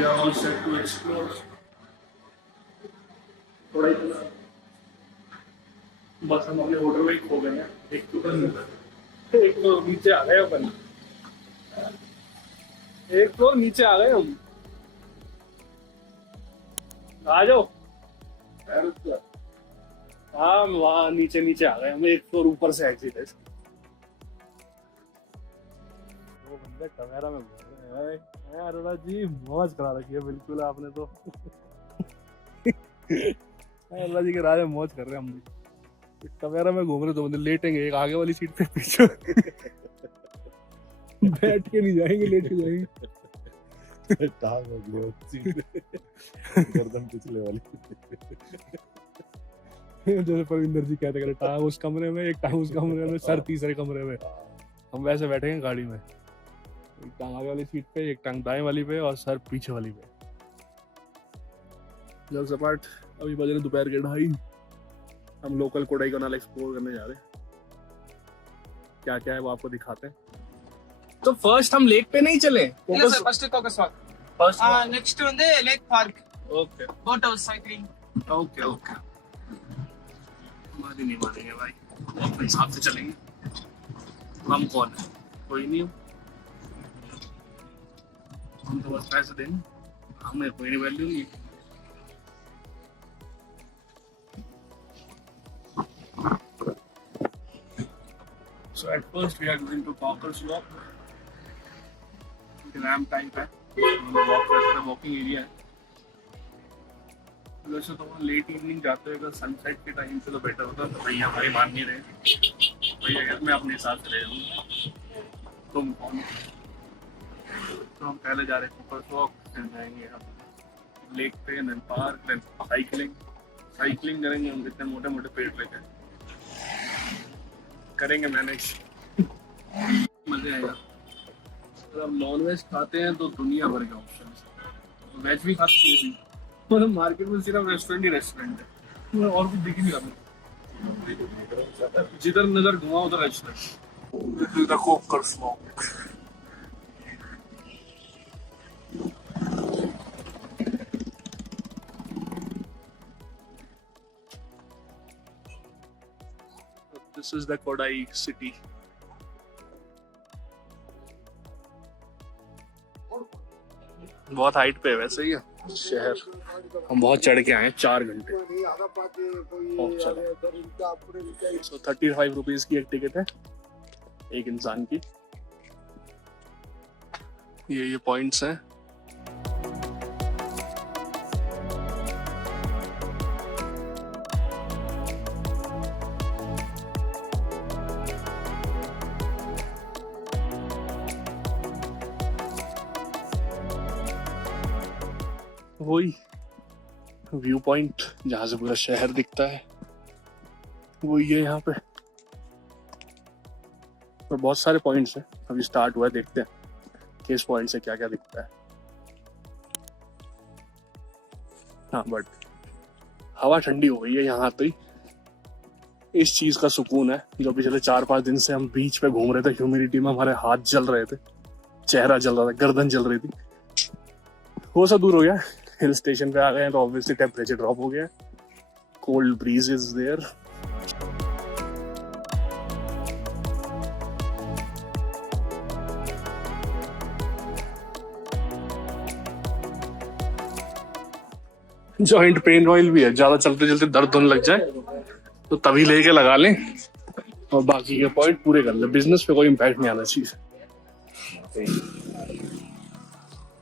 we are all set to explore. थोड़ा ही बस हम अपने होटल में ही खो गए हैं। एक तो नीचे आ गए अपन, एक फ्लोर नीचे आ गए हम। आ जाओ। हाँ वहाँ नीचे नीचे आ गए हम, एक फ्लोर ऊपर से एग्जिट है। वो बंदे कैमरा में बोल रहे हैं अरोड़ा जी मौज करा रखी है बिल्कुल आपने तो। अल्लाह जी के राज में मौज कर रहे हैं हम भी। कैमरा में घूम रहे तो बंदे लेटेंगे एक आगे वाली सीट पे, पीछे बैठ के नहीं जाएंगे, लेट के जाएंगे। टांग गर्दन पिछले वाली। जैसे परविंदर जी कहते हैं टांग उस कमरे में, एक टांग उस कमरे में, सर तीसरे कमरे में। हम वैसे बैठेंगे गाड़ी में, एक टांग आगे वाली सीट पे, एक टांग दाएं वाली पे और सर पीछे वाली पे। जब सपाट अभी बज रहे दोपहर के 2:30। हम लोकल कोडाईकनाल एक्सप्लोर करने जा रहे हैं। क्या क्या है वो आपको दिखाते हैं। तो फर्स्ट हम लेक पे नहीं चले, फर्स्ट कोकस वाक, फर्स्ट नेक्स्ट வந்து lake park, okay boat house cycling. Okay okay हमारी नहीं मानेंगे भाई, वो अपने हिसाब से चलेंगे। हम कौन है, कोई नहीं, हम तो बस पैसे देंगे, हमें कोई नहीं वैल्यू नहीं। So at first we are going to Cockers Walk. Ram type है, वॉकिंग एरिया है। वैसे तो वहाँ लेट इवनिंग जाते हैं, अगर सनसेट के टाइम से तो बेटर होता है। तो भैया हमारी मान नहीं रहे, भैया कहते मैं अपने हिसाब से ले जाऊँगा, तुम कौन। तो हम पहले जा रहे हैं कॉकर्स वॉक, फिर जाएंगे हम लेक पे, देन पार्क, देन साइकिलिंग करेंगे। हम इतने मोटे मोटे पेड़ लेके करेंगे मैनेज, मजे आएगा। अगर हम नॉन वेज खाते हैं तो दुनिया भर के ऑप्शन, वेज भी खाते हैं, मतलब मार्केट में सिर्फ रेस्टोरेंट ही रेस्टोरेंट है, और कुछ दिख ही नहीं रहा। जिधर नजर घुमा उधर restaurant. Coaker's walk. This is the Kodai city. बहुत हाइट पे है वैसे ही शहर। हम बहुत चढ़ के आए हैं, 4 घंटे। So 35 रुपीज की एक टिकट है एक इंसान की। ये पॉइंट्स हैं। वही व्यू पॉइंट जहाँ से पूरा शहर दिखता है, वही है यहाँ पे। और बहुत सारे पॉइंट्स हैं, अभी स्टार्ट हुआ है, देखते हैं कि इस पॉइंट से क्या क्या दिखता है। हाँ बट हवा ठंडी हो गई है यहाँ तो ही। इस चीज का सुकून है जो पिछले 4-5 दिन से हम बीच पे घूम रहे थे, ह्यूमिडिटी में हमारे हाथ जल रहे थे, चेहरा जल रहा था, गर्दन जल रही थी, वो सब दूर हो गया। हिल स्टेशन पे आ गए हैं तो ऑब्वियसली टेम्परेचर ड्रॉप हो गया, cold breeze is there. Joint pain oil भी है, ज्यादा चलते चलते दर्द होने लग जाए तो तभी लेके लगा लें और बाकी के पॉइंट पूरे कर लें। बिजनेस पे कोई इम्पैक्ट नहीं आना चाहिए।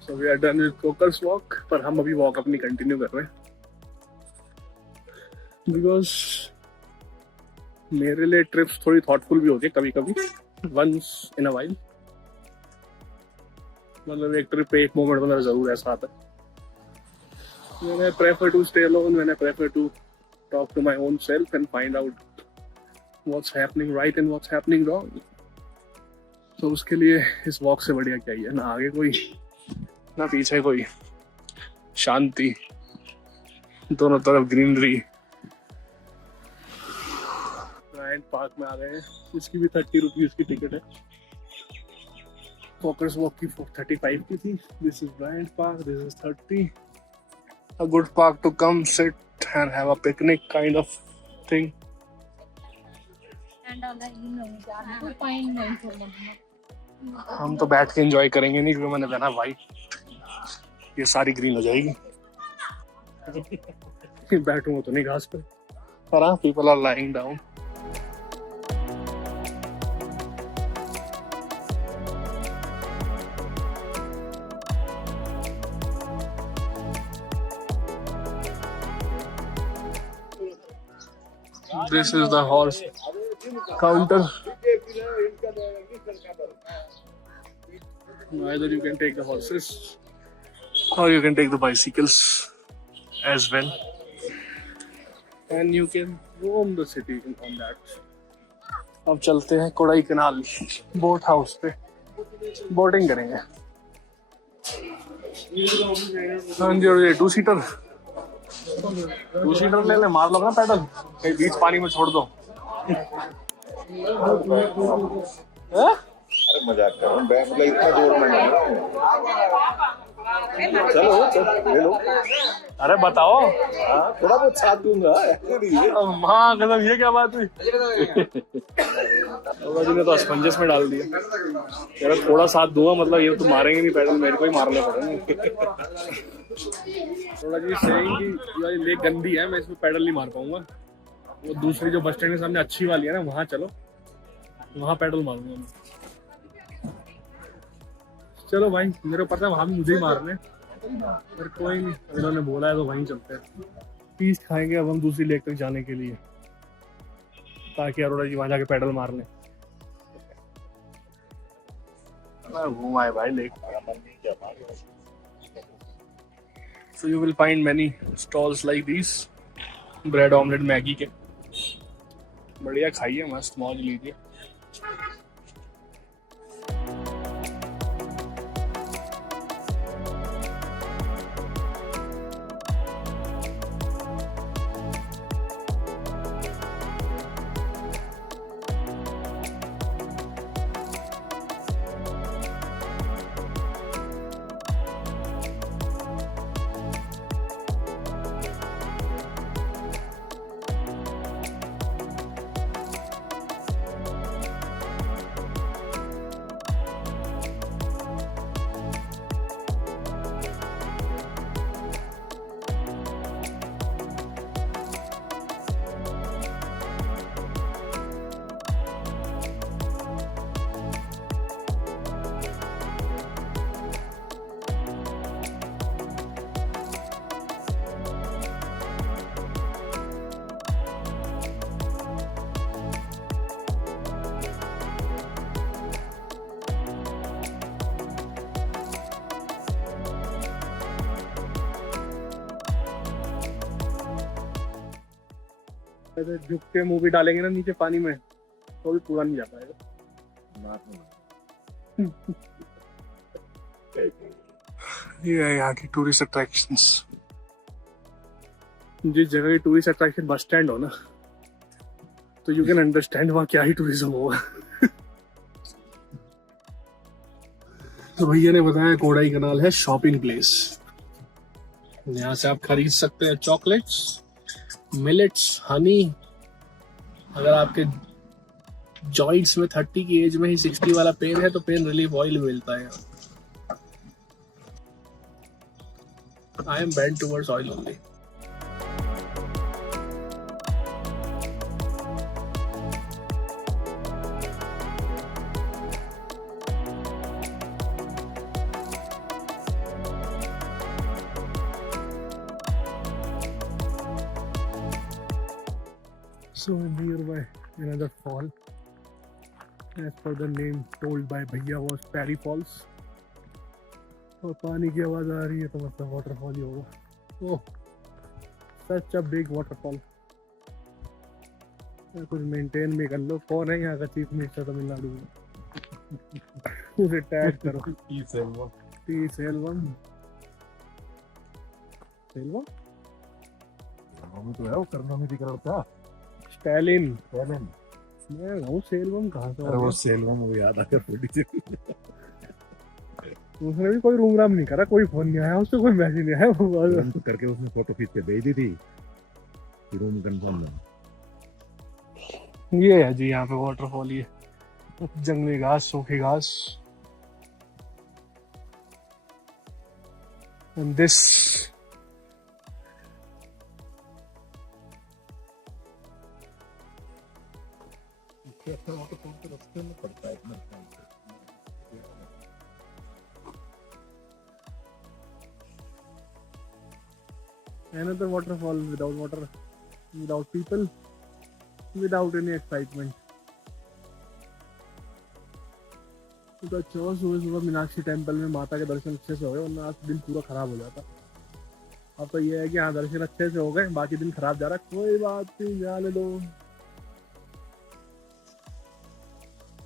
So we are done with Cockers Walk, पर हम अभी वॉक अपनी कंटिन्यू कर रहे हैं बिकॉज मेरे लिए ट्रिप्स थोड़ी थॉटफुल भी होती है कभी कभी, वंस इन अ वाइल। मतलब एक ट्रिप पे एक मोमेंट मतलब जरूर ऐसा आता है। मैंने प्रेफर टू स्टे अलोन, मैंने prefer to talk to my own self and find out what's happening right and what's happening wrong. तो उसके लिए इस वॉक से बढ़िया क्या ही है, ना आगे कोई ना पीछे कोई, शांति, दोनों तरफ ग्रीनरी। पार्क में आ गए हैं, इसकी भी 30 रुपीज की टिकट है। Cocker's Walk की 35 की थी. This is Bryant Park. This is 30. A good park to come sit and have a picnic kind of thing. हम तो बैठ के एंजॉय करेंगे नहीं क्योंकि मैंने पहना वाइट. ये सारी ग्रीन हो जाएगी. बैठूंगा तो नहीं घास पे. पर हाँ, people are lying down. This is the horse counter. Either you can take the horses or you can take the bicycles as well, and you can roam the city on that. अब चलते हैं कोडाई कनाल boat house पे, boating करेंगे. हाँ जी, और ये 2-सीटर ले ले, मार लो ना पैडल, कहीं बीच पानी में छोड़ दो. अरे मजाक कर रहा हूँ, बैग मतलब इतना जोर में नहीं. चलो ले लो. अरे बताओ. हाँ, थोड़ा बहुत साथ दूंगा. हाँ कसम, ये क्या बात हुई. जी ने तो स्पंजेस में डाल दिया. यार थोड़ा साथ दूंगा मतलब ये तो मारेंगे नहीं पैडल, मेरे को ही मारने पड़ेंगे. थोड़ा जी सेइंग कि ये लेक गंदी है, मैं इसमें पैडल नहीं मार पाऊंगा. वो दूसरी जो बस स्टैंड के सामने अच्छी वाली है ना, वहाँ चलो, वहाँ पैडल मारूंगा मैं. चलो भाई, मेरे को पता है वहाँ भी मुझे ही मारने, पर कोई नहीं, इन्होंने बोला है तो वहीं चलते हैं. पीस खाएंगे अब हम दूसरी लेक तक जाने के लिए, ताकि अरोड़ा जी वहाँ जाके पैडल मार लें. घूमाए भाई lake. So you will find many stalls like these. Bread omelette Maggi के बढ़िया खाइए, मस्त मौज लीजिए. झुक के मूवी डालेंगे ना नीचे पानी में तो भी पूरा नहीं जा पाएगा. ये है यहाँ की टूरिस्ट अट्रैक्शंस. जिस जगह की टूरिस्ट अट्रैक्शन बस स्टैंड हो ना, तो यू कैन अंडरस्टैंड वहाँ क्या ही टूरिज्म होगा. तो भैया ने बताया कोडाई कनाल है शॉपिंग प्लेस. यहाँ से आप खरीद सकते हैं चॉकलेट्स, मिलेट्स, हनी. अगर आपके जॉइंट्स में 30 की एज में ही 60 वाला पेन है तो पेन रिलीफ ऑयल मिलता है. I am bent towards oil only. So nearby another fall, as per the name told by भैया, was Parry Falls. और पानी की आवाज आ रही है तो मतलब वाटरफॉल ही होगा. ओह, सच अ बिग वाटरफॉल. कुछ मेंटेन भी कर लो. कौन है यहाँ का चीफ मिनिस्टर तमिलनाडु में? उसे टैग करो. टी सेल्वम. तो है वो करना में दिख रहा था. स्टालिन. मैं वो सेल्वम कहाँ से? अरे वो सेल्वम वो याद आ गया थोड़ी सी. उसने भी कोई रूम राम नहीं करा, कोई फोन नहीं आया उससे, कोई मैसेज नहीं आया, वो बस रूम करके उसने फोटो खींच के भेज दी थी कि रूम कंफर्म है। ये है जी यहाँ पे वाटरफॉल, ये जंगली घास, सूखी घास, एंड दिस वाटरफॉल के रास्ते में पड़ता है इतना। another waterfall without water, without people, without any excitement. तो अच्छा हुआ सुबह सुबह मीनाक्षी टेम्पल में माता के दर्शन अच्छे से हो गए, वरना आज दिन पूरा खराब हो जाता। अब तो ये है कि हाँ दर्शन अच्छे से हो गए, बाकी दिन खराब जा रहा, कोई बात नहीं, जाने दो।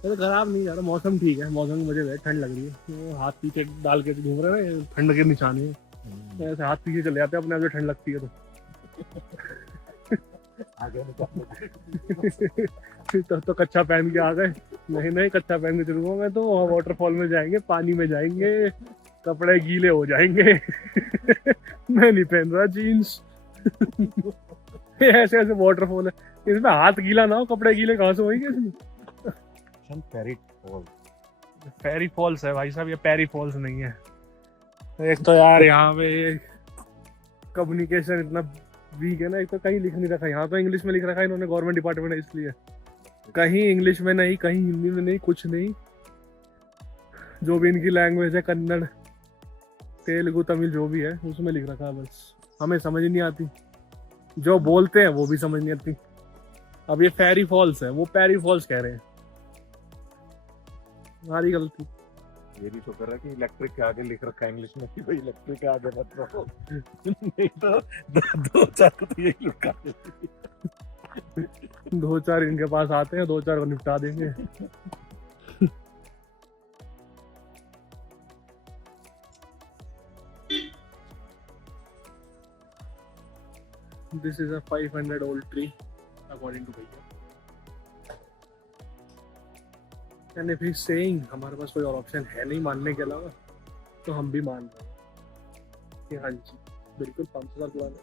तो खराब नहीं जा रहा, मौसम ठीक है, मौसम की वजह से ठंड लग रही है, तो हाथ पीछे डाल के घूम रहे हैं, ठंड के निशाने हैं, तो ऐसे हाथ पीछे चले जाते हैं अपने आप, जो ठंड लगती है तो आगे निकाल। तो कच्चा पहन के आ गए, नहीं नहीं कच्चा पहन के चलूंगा मैं तो, वहाँ वाटरफॉल में जाएंगे, पानी में जाएंगे, कपड़े गीले हो जाएंगे मैं नहीं पहन रहा जीन्स ऐसे ऐसे वाटरफॉल है, इसमें हाथ गीला ना हो, कपड़े गीले कहाँ से होंगे इसमें। फेरी फॉल, पैरी फॉल्स है भाई साहब, ये पैरी फॉल्स नहीं है। एक तो यार यहाँ पे कम्युनिकेशन इतना वीक है ना, एक तो कहीं लिख नहीं रखा, यहाँ तो इंग्लिश में लिख रखा है इन्होंने, गवर्नमेंट डिपार्टमेंट है इसलिए, कहीं इंग्लिश में नहीं, कहीं हिंदी में नहीं, कुछ नहीं, जो भी इनकी लैंग्वेज है, कन्नड़, तेलुगु, तमिल, जो भी है उसमें लिख रखा है, बस हमें समझ नहीं आती, जो बोलते हैं वो भी समझ नहीं आती। अब ये फेरी फॉल्स है, वो पैरी फॉल्स कह रहे हैं, हमारी गलती। ये भी तो कर रहा है कि इलेक्ट्रिक के आगे लिख रखा है इंग्लिश में कि भाई इलेक्ट्रिक के आगे मत रहो नहीं तो दो चार तो यही लिखा है। दो चार इनके पास आते हैं, दो चार को निपटा देंगे। This is a 500 old tree, according to Bhaiya. And if he's saying हमारे पास कोई और ऑप्शन है नहीं मानने के अलावा, तो हम भी मान रहे हैं कि हाँ जी बिल्कुल 500 साल पुराना।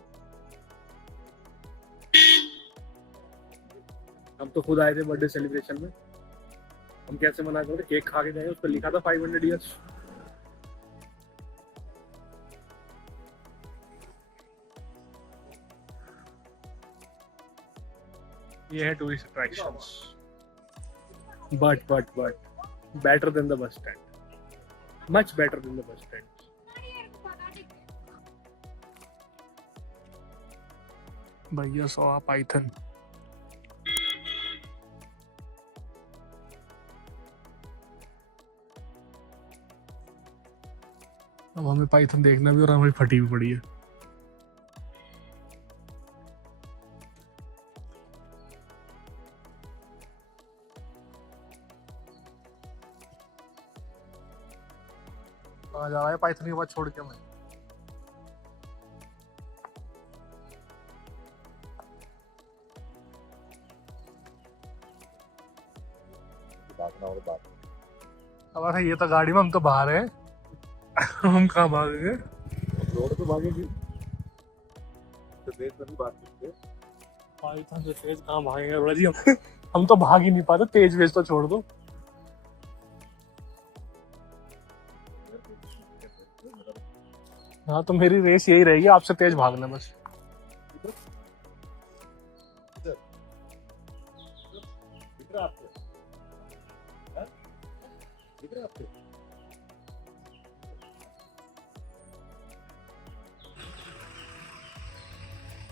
हम तो खुद आए थे बर्थडे सेलिब्रेशन में, हम कैसे मना करें, केक खा के गए, उस पर लिखा था 500 ईयर्स। ये है tourist attractions, but better than the bus stand, much better than the bus stand. भैया सो पाइथन, अब हमें पाइथन देखना भी और हमारी फटी भी पड़ी है। कहाँ जा रहा है पाइथन के बाद छोड़ के मैं? अब अरे ये तो गाड़ी में, हम तो बाहर हैं हम कहाँ भागेंगे? रोड पे भागेगी तो तेज नहीं बात करते। पाइथन से तेज कहाँ भागेंगे बड़ा जी हम तो भाग ही नहीं पाते, तेज वेज तो छोड़ दो। हाँ तो मेरी रेस यही रहेगी, आपसे तेज भागना बस।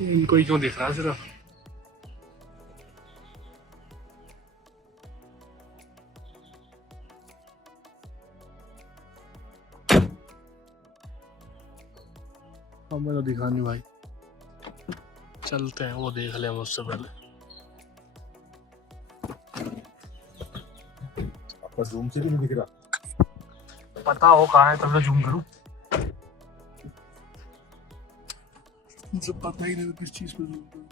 इनको ही क्यों दिख रहा है सिर्फ? हमें तो दिखा नहीं भाई, चलते हैं वो देख ले मुझसे पहले। आपका जूम से भी नहीं दिख रहा, पता हो कहाँ है तब मैं जूम करूँ, मुझे पता ही नहीं किस चीज पे जूम करूँ।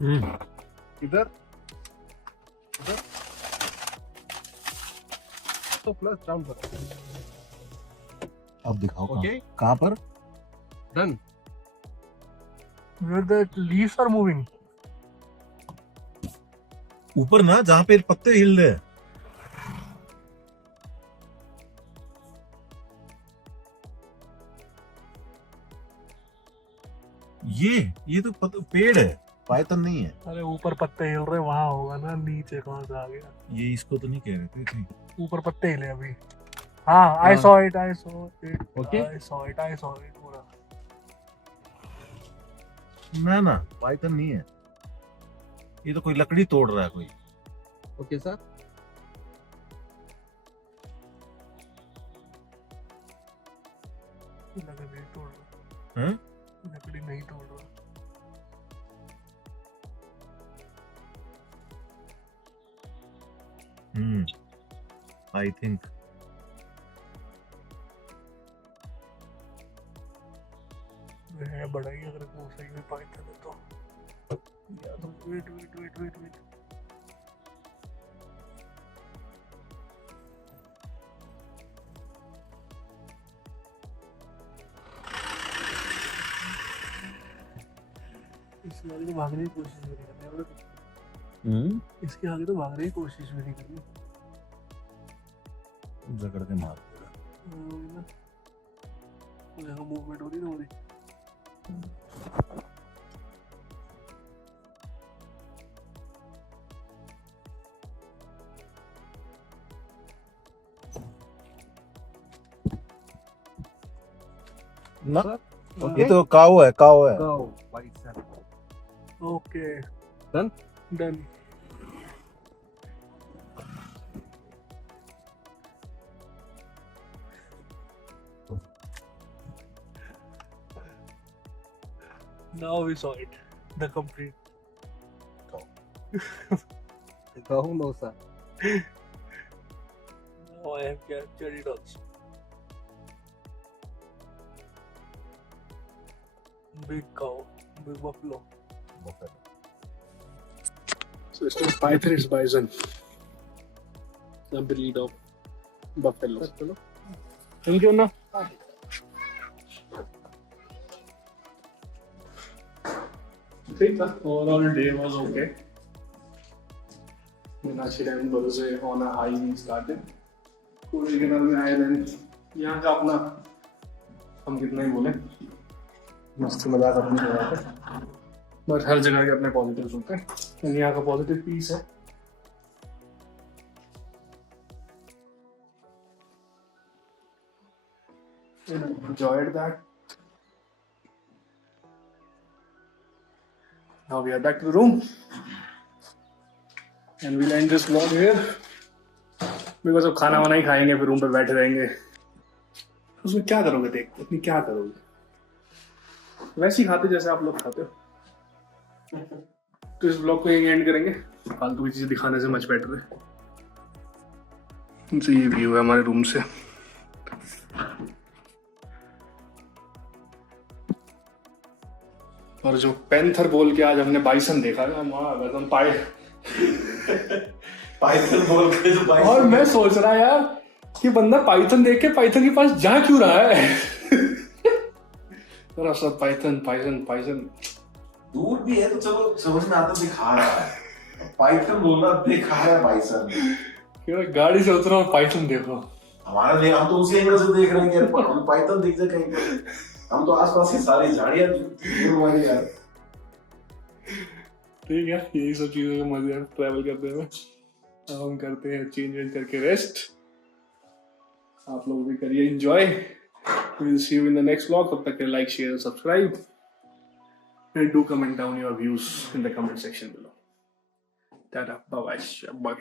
इधर तो प्लस डाउन पर अब दिखाओ ओके कहाँ पर done Where the leaves are moving. ऊपर ना जहाँ पे पत्ते हिल रहे हैं ये तो पेड़ है पायथन नहीं है अरे ऊपर पत्ते हिल रहे वहां होगा ना, नीचे कहाँ से आ गया? ये इसको तो नहीं कह रहे थे ऊपर पत्ते हिले अभी। हाँ, I saw it. Okay. I saw it पूरा। ना पायथन नहीं है ये तो कोई लकड़ी तोड़ रहा है कोई ओके सर लकड़ी नहीं तोड़ रहा। हैं? लकड़ी नहीं तोड़ रहा। आई थिंक है बड़ा ही, अगर वो सही में पाइथन है तो। या तो वेट। इसके आगे तो भागने की कोशिश भी नहीं करनी। इसके आगे तो भागने की कोशिश भी नहीं करनी। जकड़ के मार देगा मूवमेंट हो रही ना, हो रही। ना ये तो काऊ है गो bicep okay, Done? Done. Now we saw it, the complete. गो नो sir Now I have captured it also. Big cow, big buffalo. So it's not python, it's bison. A breed of buffalo. Thank you, Anna. Overall day was okay. Meenakshi Dam Thursday on a high we started. Kodaikanal में आए then यहाँ का अपना हम कितना ही बोले मस्ती मजाक अपनी जगह पे, बट हर जगह के अपने पॉजिटिव्स होते हैं। यहाँ का पॉजिटिव पीस है। Enjoyed that. Now we are back to the room and we'll end this vlog here because अब खाना वाना ही खाएंगे, फिर रूम पे बैठे रहेंगे। उसमें क्या करोगे, देख उतनी क्या करोगे, वैसे ही खाते जैसे आप लोग खाते हो। तो इस ब्लॉग को यही एंड करेंगे, फालतू की चीजें दिखाने से मच बेटर है। तो ये व्यू है हमारे रूम से। और जो पैंथर बोल के आज हमने बाइसन देखा है, पाइथन बोल के जो और मैं सोच रहा यार कि बंदा पाइथन देख के पाइथन के पास जा क्यों रहा है। और सब पाइथन दूर भी है तो चलो समझ में आता दिखा रहा है, पाइथन बोल रहा दिखा रहा है बाइसन। गाड़ी से उतरा और पाइथन देखो। हमारा देख, हम तो उसी एंगल से देख रहे हैं यार, हम पाइथन दिख जाए कहीं पर, हम तो आसपास की सारी झाड़ियां हमारी यार। ठीक है, यही सब चीजों का मजा है ट्रैवल करते हुए। अब हम करते हैं चेंज करके रेस्ट। आप लोग भी करिए enjoy. We'll see you in the next vlog. तब तक के लाइक शेयर और subscribe and do comment down your views in the comment section below. Ta-da, bye bye, bye.